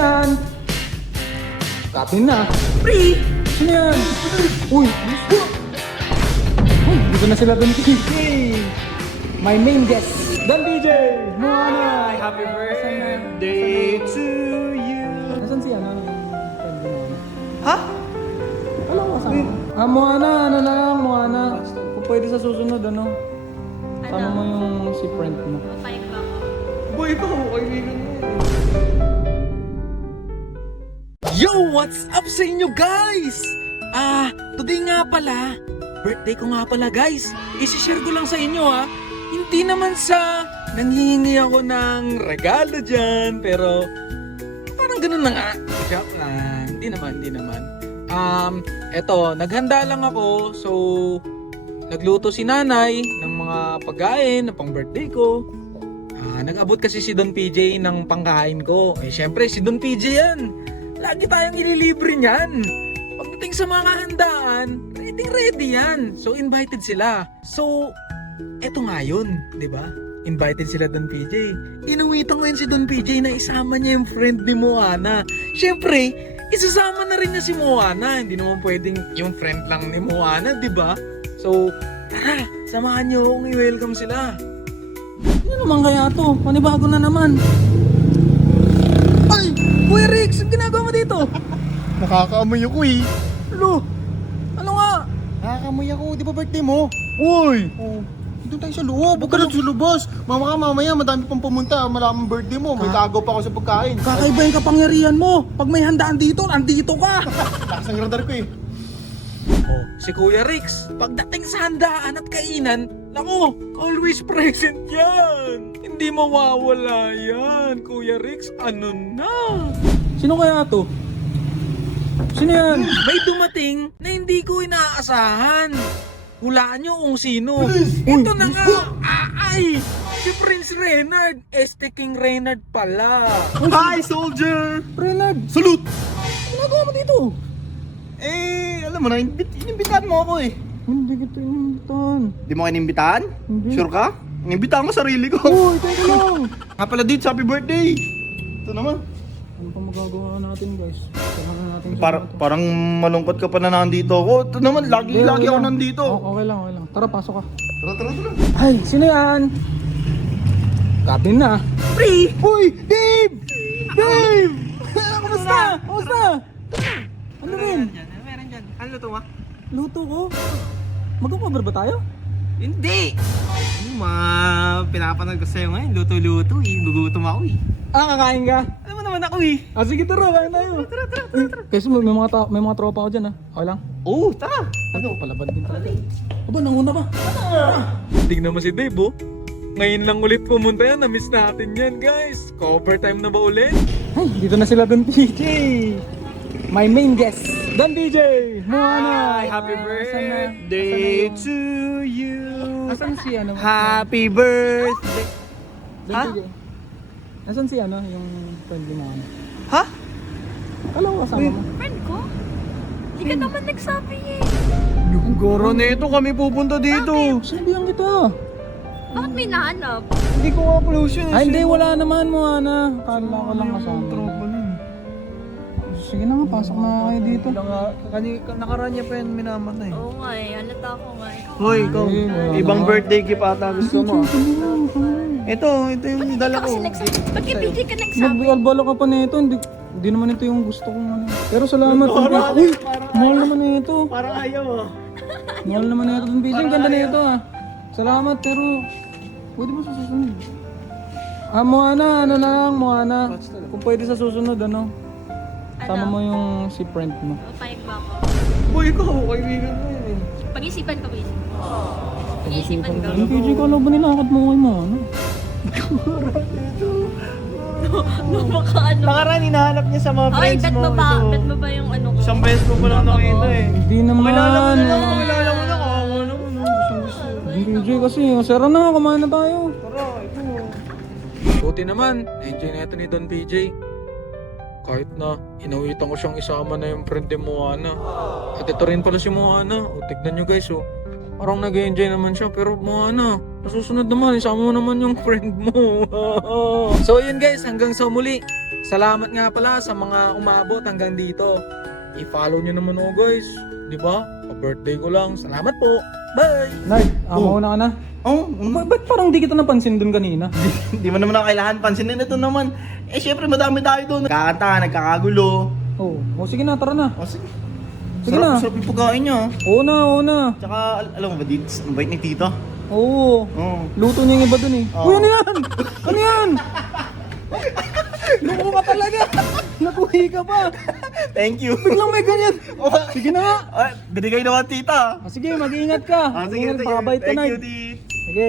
yan? Kapin na. Free! Sino yan? Uy! Uy, dito na sila Don PJ. My main guest, Don PJ! Moana! Happy birthday to you. Nasaan si ano? Ha? Wala ko kasama. Moana, ano na lang, Moana. Kung pwede sa susunod, ano? Tama mo yung si friend mo. Papayag ba ako? Boy, ito, kaibigan mo. Yo! What's up sa inyo guys? Today nga pala, birthday ko nga pala guys. I-share ko lang sa inyo Hindi naman sa nanghihingi ako ng regalo dyan, pero parang ganun na nga. Joke lang. Hindi naman. Eto, naghanda lang ako. So, nagluto si nanay ng mga pagkain na pang birthday ko. Nag-abot kasi si Don PJ ng pangkain ko. Eh syempre si Don PJ yan. Lagi tayong ililibre niyan. Pagdating sa mga handaan, ready yan. So invited sila. So eto nga yun, 'di ba? Invited sila Don PJ. Inuwitan ko yun si Don PJ na isama niya yung friend ni Moana. Syempre, isasama na rin niya si Moana. Hindi naman pwedeng yung friend lang ni Moana, 'di ba? So tara, samahan niyo akong i-welcome sila. Ano naman kaya to? Panibago na naman. Ay! Kuya Rix! Ang ginagawa mo dito? Nakakaamoy ako eh. Lo! Ano nga? Nakakaamoy ako, di ba birthday mo? Uy! Oh, doon tayo sa loob, huwag ka doon sa lubos. Mamaya, madami pang pumunta, malamang birthday mo. May tagaw pa ako sa pagkain. Kakaiba yung kapangyarihan mo. Pag may handaan dito, nandito ka. Lakas ng radar ko eh. Oh, si Kuya Rix, pagdating sa handaan at kainan, naku, always present yan. Hindi mawawala yan, Kuya Rix. Ano na? Sino kaya to? Sino yan? May dumating na hindi ko inaasahan. Hulaan nyo kung sino. Ito na nga. Ay! Si Prince Reynard. Este King Reynard pala. Hi, soldier! Renard! Salute! Ano ginagawa mo dito? Eh, alam mo na, inimbitahan mo ako eh. Hindi kita inimbitan. Di mo inimbitahan? Hindi. Sure ka? Inimbitahan ko sarili ko. Uy, teka lang! Nga pala Dits, happy birthday! Ito naman. Ano pa magagawa natin guys? Samahan natin sa Parang malungkot ka pa na nandito ako. Ito naman, lagi ako nandito. Okay lang. Tara, pasok ka. Tara. Ay, sino yan? Kapin na. Free! Uy! Dave! Dave! Kumusta? Ano rin? Meron dyan. Ano luto mo? Luto ko? Mag-cover ba tayo? Hindi! Pinapanood ko sa'yo ngayon. Luto-luto eh. Gugutom ako eh. Kakain ka? Alam mo naman ako eh. Sige, tara, kain tayo. Tara. Kasi may mga tropa ko dyan Okay lang? Oo, tara! Ano? Palabad din talaga. Aba, nanguna pa. Tingnan mo si Dave, oh. Ngayon lang ulit pumunta yan. Na-miss natin yan, guys. Cover time na ba ulit? Ay, dito na sila Don PJ. My main guest, Don PJ. Moana. Happy Asan birthday na to you! Asan si ano? Happy birthday! Don Ha? PJ. Asan si ano, yung friend ni Moana? Ha? Kala ko kasama mo. Friend ko? Hindi ka naman nagsabi eh. Goro nito kami pupunta dito. Sinabihan kita. Bakit may nahanap? Hindi ko nga pollution eh. Ay, hindi, wala naman Moana. Kala ko lang kasama. Tropa nun. Sige na nga, pasok na kayo dito. Nakaraan niya pa yan minamat na eh. Oo nga eh, halata ko nga eh. Hoy, ikaw. Ibang birthday gift ata gusto mo. Ito yung dala ko. Kasi nagsabi, ba't kay PJ ka nagsabi? Nag-albalo ka pa nito, hindi naman ito yung gusto kong ano. Pero salamat. Uy, mahal naman na ito. Parang ayaw ah. Mahal naman na ito. Don PJ, ang ganda na ito Salamat, pero pwede mo sa susunod. Moana, ano na lang, Moana. Kung pwede sa susunod, Tama mo yung si friend mo. Papayag ba ako? Boy, ikaw, kaibigan mo yun eh. Pag-isipan ko, PJ. Pag-isipan ko. Don PJ, kala ba nilakad mo kay Moana? Baka ano. Nakaraan, hinahanap niya sa mga Ay, friends bet mo. mo ba? Ito. Bet mo ba yung ano ko? Isang beses mo pa lang nakita eh. Hindi naman. Kilala mo na lang, kawawa naman. Gusto. Don PJ kasi, sara na nga, kumain na tayo. Tara, ito. Buti naman, enjoy na ito ni Don PJ. Kahit na inawitan ko siyang isama na yung friend ni Moana. At ito rin pala si Moana. O, tignan nyo guys, Parang nag-enjoy naman siya. Pero Moana, Sa susunod naman, isama mo naman yung friend mo. So yun guys, hanggang sa muli. Salamat nga pala sa mga umabot hanggang dito. I-follow nyo naman ako guys. Di ba? Pa-birthday ko lang. Salamat po. Bye! Nard, mauna ka na. Oh, Ba't parang di kita napansin dun kanina? Hindi mo naman ako kailangan pansinin ito naman. Eh, syempre, madami tayo doon. Nagkakanta, nagkakagulo. Oh, sige na, tara na. O, sige. Sige na. Sarap yung pagkain niya. Oo na. Tsaka, alam mo ba, dito, ang bait ni tita. Oo. Oo. Luto niya yung iba dun eh. Oo. Uy, ano yan? Ano yan? Luko ka talaga. Nakuhi ka pa. Thank you. Biglang may ganyan. Sige na nga. Binigay naman tita. Sige, mag-iingat ka. Sige, Mag-iingat, pakabait ka Thank na. you, Dit. Sige.